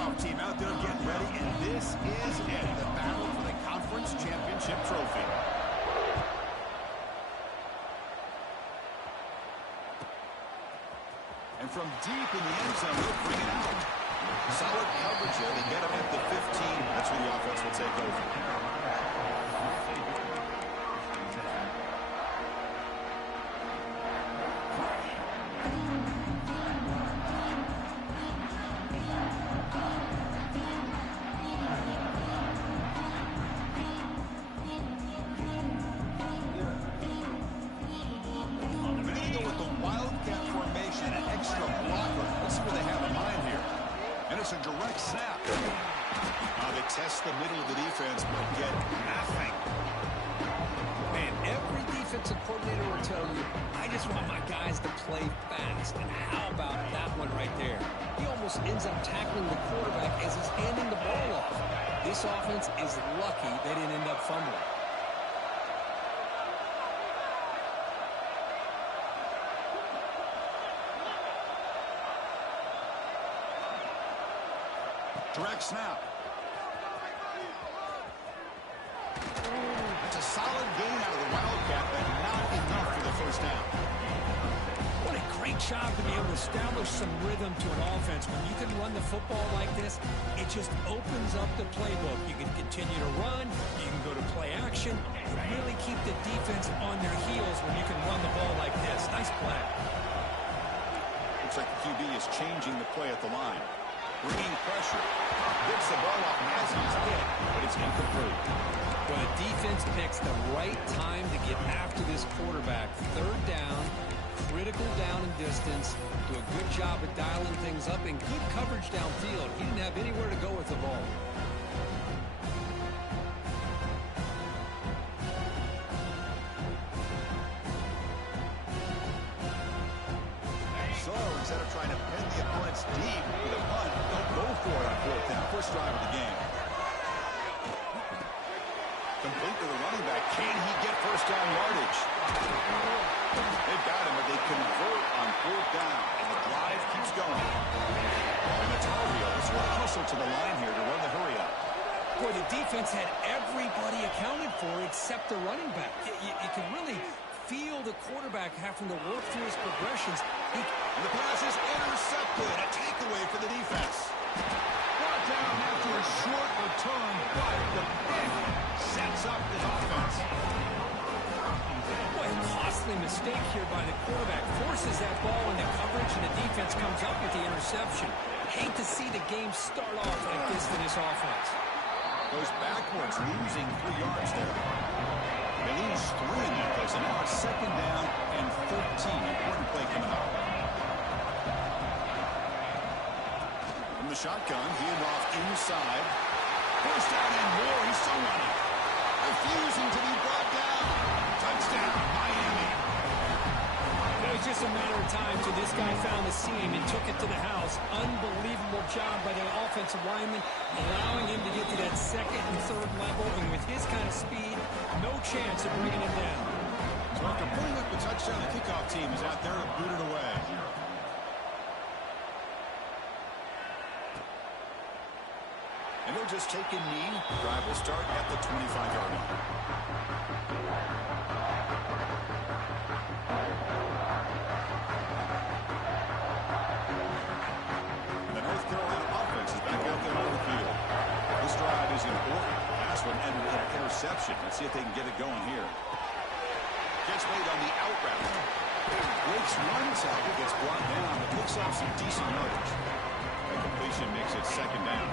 kickoff team out there getting ready, and this is it, the battle for the conference championship trophy. And from deep in the end zone, they'll bring it out. Solid coverage there. They get him at the 15. That's where the offense will take over. It's a direct snap. They test the middle of the defense, but get nothing. Man, every defensive coordinator will tell you, I just want my guys to play fast. And how about that one right there? He almost ends up tackling the quarterback as he's handing the ball off. This offense is lucky they didn't end up fumbling. Direct snap. That's a solid gain out of the Wildcat, but not enough for the first down. What a great job to be able to establish some rhythm to an offense. When you can run the football like this, it just opens up the playbook. You can continue to run. You can go to play action. You really keep the defense on their heels when you can run the ball like this. Nice play. Looks like the QB is changing the play at the line. Bringing pressure. Gets the ball off as he's hit, but it's incomplete. Well, the defense picks the right time to get after this quarterback. Third down, critical down and distance. Do a good job of dialing things up and good coverage downfield. He didn't have anywhere to go with the ball. So instead of trying to pin the opponents deep with a punt, they'll go for it on fourth down. First drive of the game. Complete to the running back. Can he get first down yardage? They've got him, but they convert on fourth down, and the drive keeps going. And the Tar Heels will hustle to the line here to run the hurry up. Boy, the defense had everybody accounted for except the running back. You can really feel the quarterback having to work through his progressions. And the pass is intercepted. A takeaway for the defense. Brought down after a short return, but the pick sets up his offense. Boy, a costly mistake here by the quarterback. Forces that ball into coverage, and the defense comes up with the interception. Hate to see the game start off like this for this offense. Goes backwards, losing 3 yards there. They lose 3 in that play, so now it's second down and 13. Important play coming up. From the shotgun, handoff inside. First down and more. He's still running. Refusing to be brought down. Touchdown, Miami. It was just a matter of time till this guy found the seam and took it to the house. Unbelievable job by the offensive lineman, allowing him to get to that second and third level. And with his kind of speed, no chance of bringing him down. So after putting up the touchdown, the kickoff team is out there to boot it away. And they'll just take a knee. Drive will start at the 25-yard line. And the North Carolina offense is back out there on the field. This drive is important. Last one ended with an interception. Let's see if they can get it going here. Gets made on the out route. Breaks one tackle, gets brought down, but picks up some decent yardage. The completion makes it second down.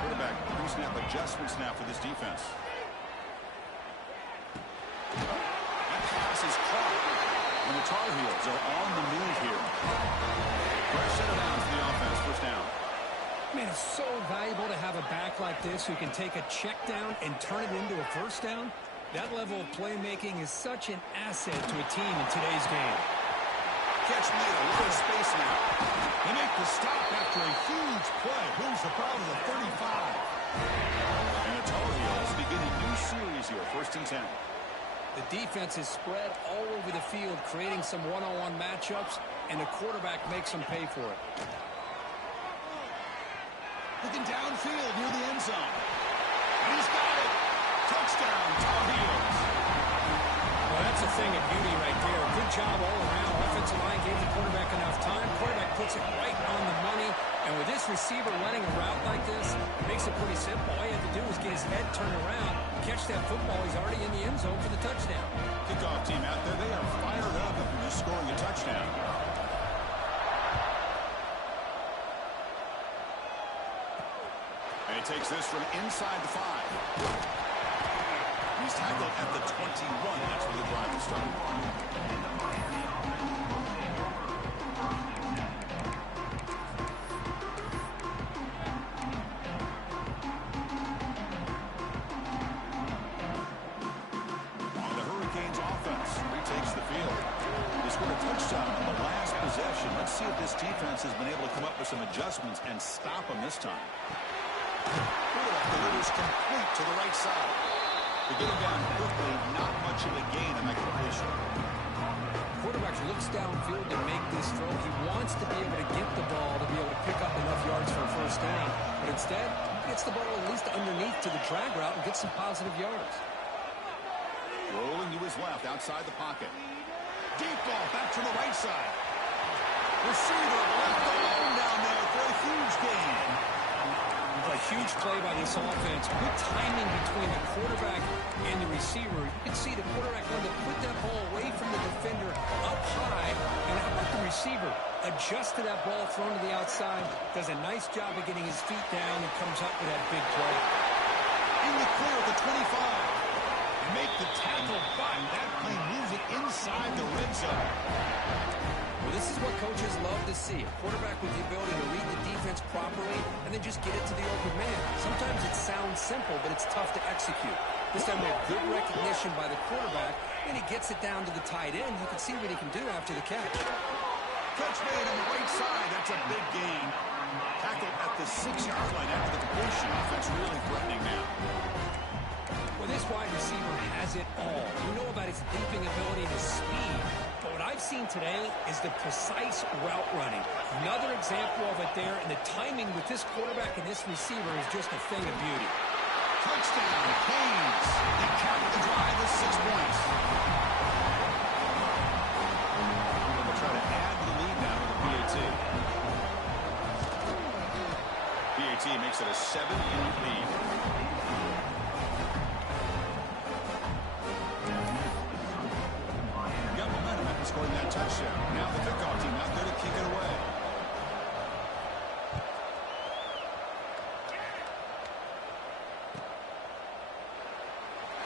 Quarterback pre-snap adjustment snap for this defense. That pass is caught. And the Tar Heels are on the move here. Fresh set of downs for the offense. First down. Man, it's so valuable to have a back like this who can take a check down and turn it into a first down. That level of playmaking is such an asset to a team in today's game. Catch made, a lot of space now. They make the stop after a huge play. Moves the ball to the 35. And the Tar Heels begin a new series here, 1st and 10. The defense is spread all over the field, creating some one-on-one matchups, and the quarterback makes them pay for it. Looking downfield near the end zone. And he's got it. Touchdown, Tar Heels. Well, that's a thing of beauty right there. Good job all around. Offensive line gave the quarterback enough time. Quarterback puts it right on the money. And with this receiver running a route like this, it makes it pretty simple. All you have to do is get his head turned around, catch that football. He's already in the end zone for the touchdown. Kickoff team out there, they are fired up after just scoring a touchdown. And he takes this from inside the 5. He's tackled at the 21. That's where the drive will start. On the Hurricanes offense, retakes the field. They scored a touchdown on the last possession. Let's see if this defense has been able to come up with some adjustments and stop them this time. Quarterback delivers complete to the right side. They're getting down quickly, not much of a gain on that completion. Quarterback looks downfield to make this throw. He wants to be able to get the ball to be able to pick up enough yards for a first down. But instead, he gets the ball at least underneath to the drag route and gets some positive yards. Rolling to his left, outside the pocket. Deep ball back to the right side. Receiver left alone down there for a huge gain. A huge play by this offense. Good timing between the quarterback and the receiver. You can see the quarterback wanted to put that ball away from the defender up high. And how about the receiver? Adjusted that ball, thrown to the outside. Does a nice job of getting his feet down and comes up with that big play. In the clear at the 25. Make the tackle, but that play moves it inside the red zone. Well, this is what coaches love to see. A quarterback with the ability to read the defense properly and then just get it to the open man. Sometimes it sounds simple, but it's tough to execute. This time we have good recognition by the quarterback, and he gets it down to the tight end. You can see what he can do after the catch. Catch made on the right side. That's a big gain. Tackled at the 6-yard line after the completion. Offense really threatening now. Well, this wide receiver has it all. You know about his leaping ability and his speed. But what I've seen today is the precise route running. Another example of it there, and the timing with this quarterback and this receiver is just a thing of beauty. Touchdown, Canes. They cap the drive with 6 points. They'll try to add to the lead now with the PAT. PAT makes it a 7-unit lead. Scoring that touchdown. Now the kickoff team out there to kick it away.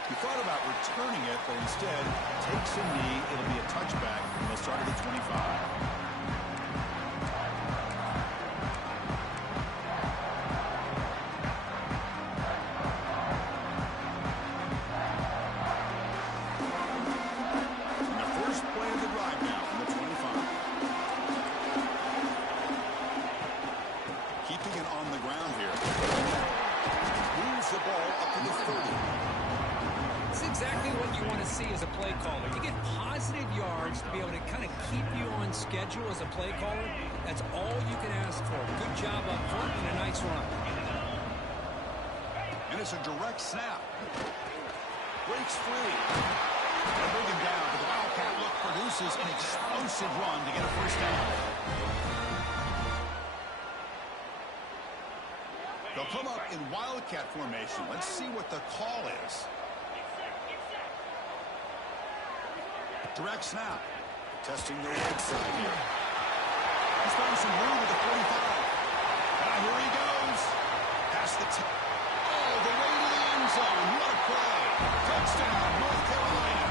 He thought about returning it, but instead takes a knee. It'll be a touchback, and they'll start at the 25. Schedule as a play caller, that's all you can ask for. Good job up front and a nice run. And it's a direct snap. Breaks free. They'll bring him down, but the Wildcat look produces an explosive run to get a first down. They'll come up in Wildcat formation. Let's see what the call is. Direct snap. Testing the right side here. He's found some room at the 45. Now here he goes. Past the all the way to the end zone. What a play. Touchdown, North Carolina.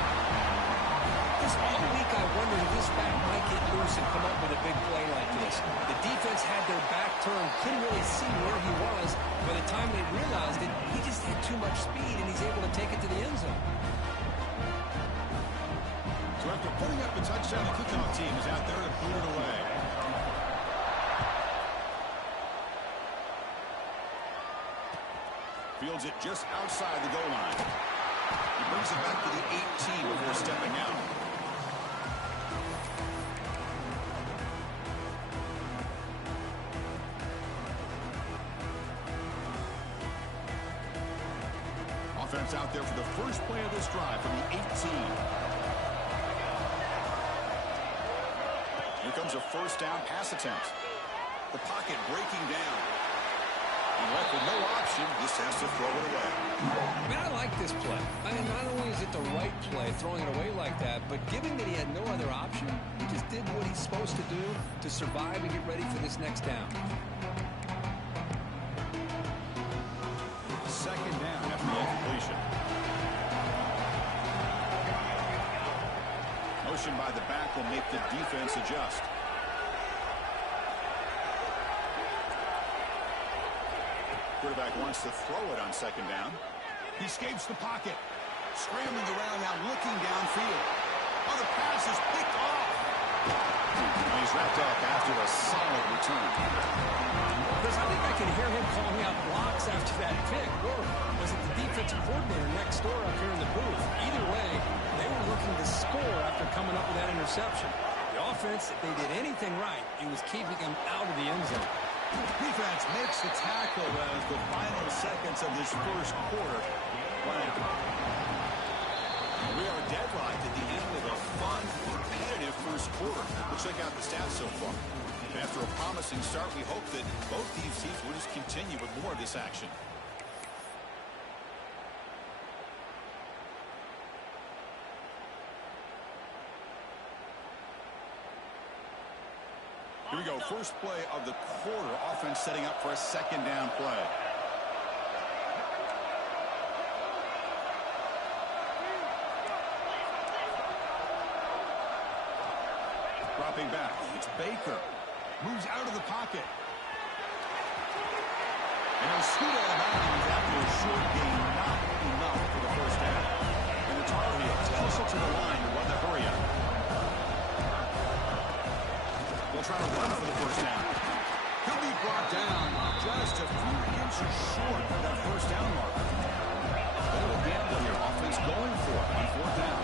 This all week I wondered if this back might get loose and come up with a big play like this. The defense had their back turned, couldn't really see where he was. By the time they realized it, he just had too much speed, and he's able to take it to the end zone. So after putting up the touchdown, the kickoff team is out there to boot it away. Fields it just outside the goal line. He brings it back to the 18 before stepping out. Offense out there for the first play of this drive from the 18. Here comes a first down pass attempt. The pocket breaking down. And left with no option, just has to throw it away. I mean, I like this play. I mean, not only is it the right play, throwing it away like that, but given that he had no other option, he just did what he's supposed to do to survive and get ready for this next down. Second down after the incompletion. Motion by the back will make the defense adjust. Quarterback wants to throw it on second down. He escapes the pocket. Scrambling around now, looking downfield. Oh, the pass is picked off. And he's wrapped up after a solid return. Chris, I think I can hear him calling out blocks after that pick. Or was it the defensive coordinator next door up here in the booth? Either way, they were looking to score after coming up with that interception. The offense, if they did anything right, it was keeping them out of the end zone. Defense makes the tackle as the final seconds of this first quarter run out. We are deadlocked at the end of a fun, competitive first quarter. We'll check out the stats so far. And after a promising start, we hope that both these teams will just continue with more of this action. Here we go. First play of the quarter. Offense setting up for a second down play. Dropping back. It's Baker. Moves out of the pocket. And he'll scoot out of bounds after a short gain. Not enough for the first down. And the Tar Heels hustle to the line to run the hurry up. They'll try to run for the first down. He'll be brought down just a few inches short of that first down mark. A little gamble here. Offense going for it on fourth down.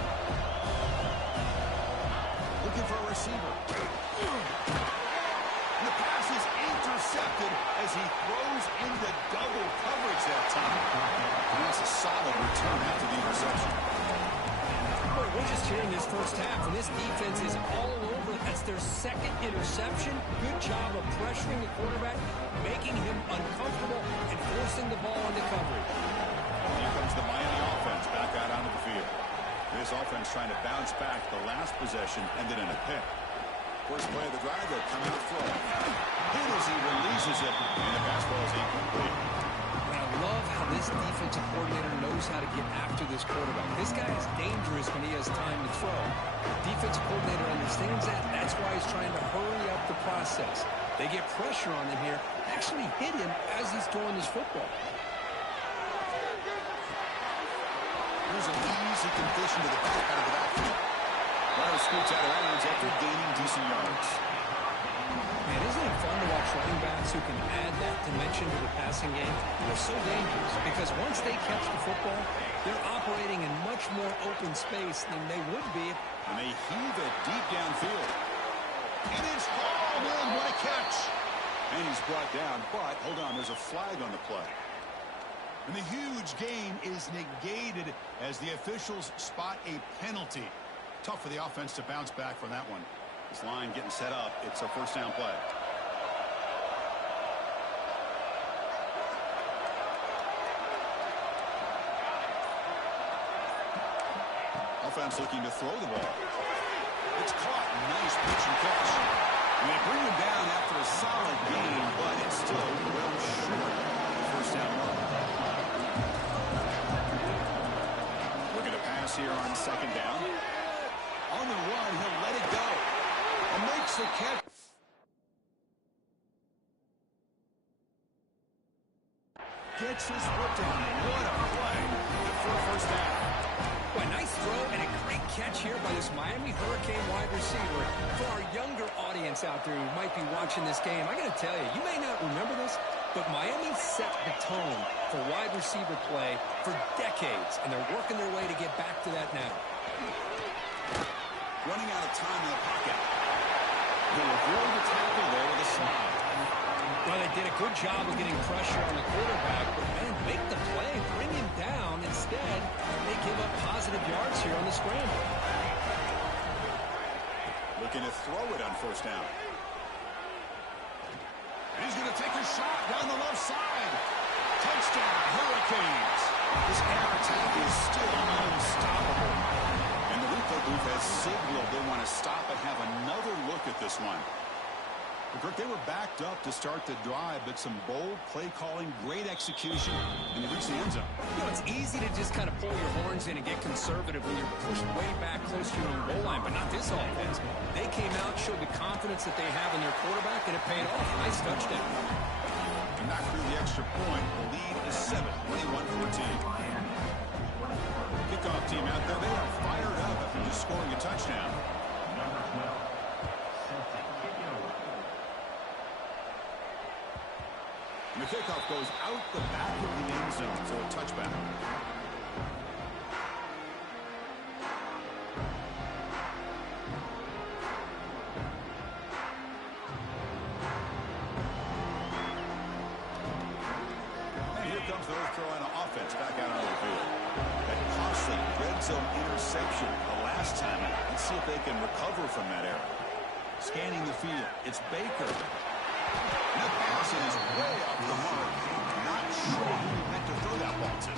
Looking for a receiver. And the pass is intercepted as he throws into double coverage that time. And that's a solid return after the interception. Boy, we're just here in this first half, and this defense is all over. That's their second interception. Good job of pressuring the quarterback, making him uncomfortable, and forcing the ball into coverage. Here comes the Miami offense back out onto the field. This offense trying to bounce back. The last possession ended in a pick. First play of the drive, they'll come out throwing. Hit as he releases it, and the pass ball is incomplete. I love how this defensive coordinator knows how to get after this quarterback. This guy is dangerous when he has time to throw. The defensive coordinator understands that. That's why he's trying to hurry up the process. They get pressure on him here, actually hit him as he's throwing this football. Here's an easy completion to the back out of the backfield. Runner scoots out of bounds after gaining decent yards. Man, isn't it fun to watch running backs who can add that dimension to the passing game? They're so dangerous because once they catch the football, they're operating in much more open space than they would be. And they heave it deep downfield. And it's hauled in. What a catch. And he's brought down, but hold on, there's a flag on the play. And the huge gain is negated as the officials spot a penalty. Tough for the offense to bounce back from that one. This line getting set up. It's a first down play. Offense looking to throw the ball. It's caught. Nice pitch and catch. And they bring him down after a solid gain, but it's still well short of the first down run. Looking to pass here on second down. On the run, he'll let it go. And makes the catch. Gets his foot down. What a play for a first down. Boy, nice throw and a great catch here by this Miami Hurricane wide receiver. For our younger audience out there who might be watching this game, I got to tell you, you may not remember this, but Miami set the tone for wide receiver play for decades, and they're working their way to get back to that now. Running out of time in the pocket. They'll avoid the tackle there with a slide. Well, they did a good job of getting pressure on the quarterback, but, man, make the play, bring him down. Instead, they give up positive yards here on the scramble. Looking to throw it on first down. And he's going to take a shot down the left side. Touchdown, Hurricanes. This air attack is still unstoppable. And the replay booth has signaled they want to stop and have another look at this one. But Kirk, they were backed up to start the drive, but some bold play calling, great execution, and they reached the end zone. You know, it's easy to just kind of pull your horns in and get conservative when you're pushed way back close to your own goal line, but not this offense. They came out, showed the confidence that they have in their quarterback, and it paid off. Nice touchdown. And knock through the extra point. The lead is 7, 21-14. Kickoff team out there, they are fired up after just scoring a touchdown. And the kickoff goes out the back of the end zone, so a touchback. And here comes the North Carolina offense back out on the field. That costly red zone interception the last time. Let's see if they can recover from that error. Scanning the field, it's Baker. And that pass